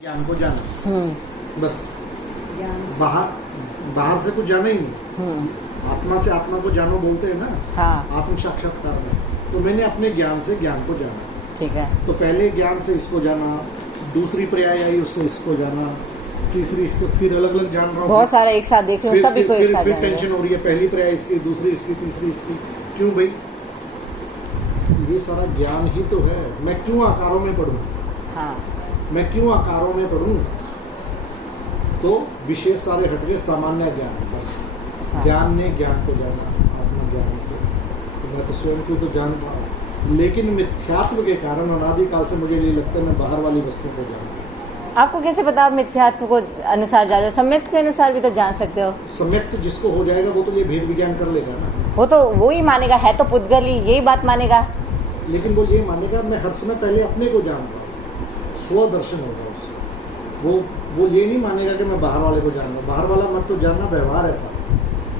ज्ञान को जाना, बस बाहर से कुछ जाना ही नहीं। आत्मा से आत्मा को जानो बोलते हैं ना। हाँ। आत्म साक्षात्कार में तो मैंने अपने ज्ञान से ज्ञान को जाना। ठीक है। तो पहले ज्ञान से इसको जाना, दूसरी पर्याय आई उससे इसको जाना, तीसरी इसको, फिर अलग अलग जान रहा हूँ। बहुत सारा एक साथ देख रहे हो, सभी को एक साथ फिर जान रहे हो। टेंशन हो रही है, पहली पर्याय इसकी, दूसरी इसकी, तीसरी इसकी। क्यों भाई? ये सारा ज्ञान ही तो है। मैं क्यों आकारों में पढ़ूं? हाँ। मैं क्यों आकारों में पढ़ूं? तो विशेष सारे हट गए, सामान्य ज्ञान बस। ज्ञान ने ज्ञान को जाना, आत्मज्ञान से। तो मैं तो स्वयं को तो जानता हूँ, लेकिन मिथ्यात्व के कारण अनादिकाल से मुझे ये लगता है मैं बाहर वाली वस्तुओं को जानता हूँ। आपको कैसे पता आप मिथ्यात्व को अनुसार जा रहे हो? सम्यक्त के अनुसार भी तो जान सकते हो। सम्यक्त जिसको हो जाएगा वो तो ये भेद विज्ञान कर लेगा ना। वो तो वो ही मानेगा, है तो पुद्गल ही, यही बात मानेगा। लेकिन वो ये मानेगा मैं हर समय पहले अपने को जानता हूँ, स्वदर्शन होगा उसका। वो ये नहीं मानेगा कि मैं बाहर वाले को जान रहा हूँ। बाहर वाला मत तो जानना, व्यवहार ऐसा।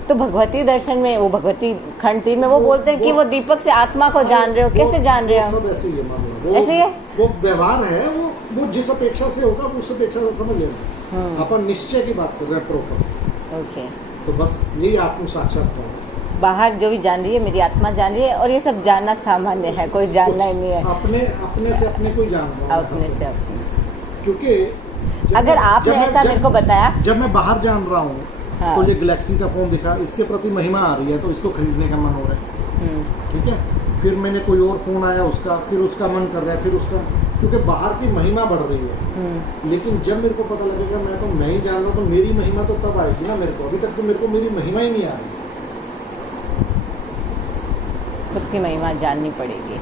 तो भगवती दर्शन में, वो भगवती खंड 3 में वो बोलते हैं कि वो दीपक से आत्मा को जान रहे हो। कैसे जान रहे हो? सब ऐसे ही है मामला। ऐसे है? वो व्यवहार है, वो जिस अपेक्षा से होगा उस अपेक्षा से समझ लेना। अपन निश्चय की बात कर रहे हैं प्रॉपर। ओके। तो बस यही आत्म साक्षात्कार है। बाहर जो भी जान रही है मेरी आत्मा जान रही है, और ये सब जानना सामान्य है, कोई जानना ही नहीं है। अपने से अपने को ही जान रहा हूं। अपने से अपने। क्योंकि अगर आपने ऐसा मेरे को बताया, जब मैं बाहर जान रहा हूँ, हाँ। तो ये गैलेक्सी का फोन दिखा, इसके प्रति महिमा आ रही है तो इसको खरीदने का मन हो रहा है। ठीक है। फिर मैंने कोई और फोन आया उसका, फिर उसका मन कर रहा है, फिर उसका, क्योंकि बाहर की महिमा बढ़ रही है। लेकिन जब मेरे को पता लगेगा मैं तो मैं ही जान रहा हूँ, तो मेरी महिमा तो तब आएगी ना मेरे को। अभी तक तो मेरे को मेरी महिमा ही नहीं आ रही। खुद की महिमा जाननी पड़ेगी।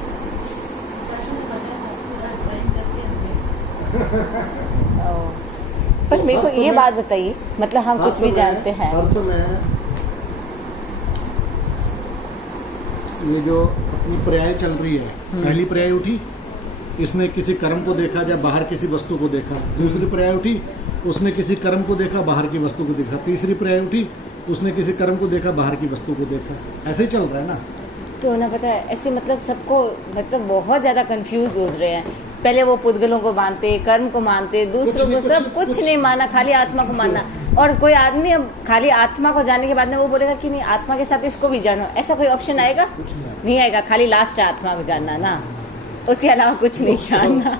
पर मेरे को ये बात बताइए, मतलब हम कुछ भी जानते हैं हर समय ये जो अपनी पर्याय चल रही है, पहली पर्याय उठी, इसने किसी कर्म को देखा या बाहर किसी वस्तु को देखा। दूसरी पर्याय उठी, उसने किसी कर्म को देखा, बाहर की वस्तु को देखा। तीसरी पर्याय उठी, उसने किसी कर्म को देखा, बाहर की वस्तु को देखा। ऐसे ही चल रहा है ना। तो ना पता है ऐसे, मतलब सबको, मतलब बहुत ज़्यादा कंफ्यूज हो रहे हैं। पहले वो पुद्गलों को मानते, कर्म को मानते, दूसरों को, सब कुछ नहीं माना, खाली आत्मा को मानना। और कोई आदमी अब खाली आत्मा को जानने के बाद में वो बोलेगा कि नहीं आत्मा के साथ इसको भी जानो, ऐसा कोई ऑप्शन आएगा? नहीं आएगा। खाली लास्ट है आत्मा को जानना ना, उसके अलावा कुछ नहीं जानना।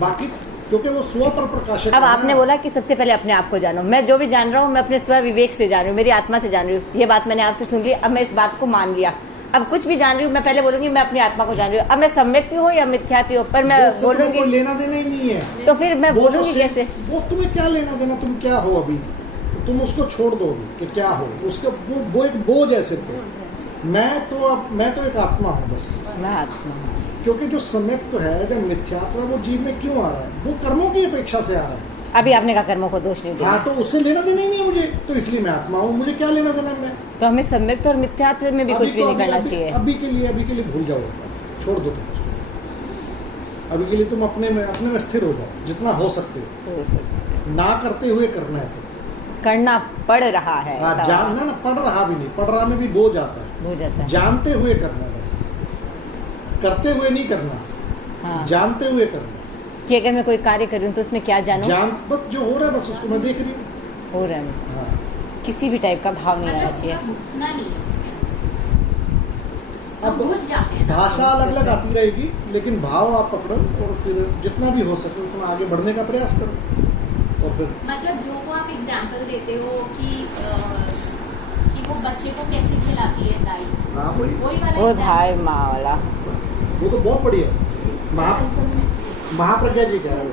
बाकी क्योंकि वो स्व पर प्रकाशक। अब आपने बोला कि सबसे पहले अपने आप को जानो। मैं जो भी जान रहा हूँ मैं अपने स्व विवेक से जान रही हूँ, मेरी आत्मा से जान रही हूँ। ये बात मैंने आपसे सुन ली, अब मैं इस बात को मान लिया। अब कुछ भी जान रही हूँ, मैं पहले बोलूंगी मैं अपनी आत्मा को जान रही हूँ। अब मैं सम्यक्ति हूँ या मिथ्याति हूँ, पर मैं बोलूंगी, कोई लेना देना ही नहीं है। तो फिर मैं बोलूंगी कैसे? वो तुम्हें क्या लेना देना, तुम क्या हो अभी, तुम उसको छोड़ दो अभी कि क्या हो। उसके वो एक बोझ है सिर्फ। मैं तो एक आत्मा हूँ बस। मैं आत्मा हूँ। क्योंकि जो सम्यक्त है, जब मिथ्यात्व है, वो जीव में क्यों आ रहा है? वो कर्मों की अपेक्षा से आ रहा है। अभी आपने कहा कर्मों को दोष नहीं दिया। हाँ, तो उससे लेना देना ही नहीं है मुझे, तो इसलिए मैं आत्मा हूँ। मुझे क्या लेना देना है? तो हमें सम्यक्त और मिथ्यात्व में भी कुछ भी नहीं करना चाहिए। अभी के लिए भूल जाओ, छोड़ दो तुम। अभी के लिए तुम अपने में स्थिर हो जाओ, जितना हो सकते हो। ना करते हुए करना है सब। करना पड़ रहा है। हाँ, जानना ना, पढ़ रहा भी नहीं, पढ़ रहा में भी बोझ आता है। हो जाता है। जानते हुए करना, बस करते हुए नहीं करना। हाँ। जानते हुए करना कि अगर मैं कोई कार्य करूँ तो उसमें क्या जानूँ? बस जो हो रहा है बस उसको मैं देख रही हूँ। हो रहा है मुझे। हाँ। किसी भी टाइप का भाव नहीं आना चाहिए। अब भाषा अलग अलग आती रहेगी, लेकिन भाव आप पकड़ो और फिर जितना भी हो सके उतना आगे बढ़ने का प्रयास करो। और फिर मतलब जो वो आप एग्जांपल देते हो कि वो बच्चे को कैसे खिलाती है दाई, हाँ वही वो वाला धाय माँ वाला, वो तो बहुत बढ़िया। महाप्रज्ञा जी कह रहे हैं।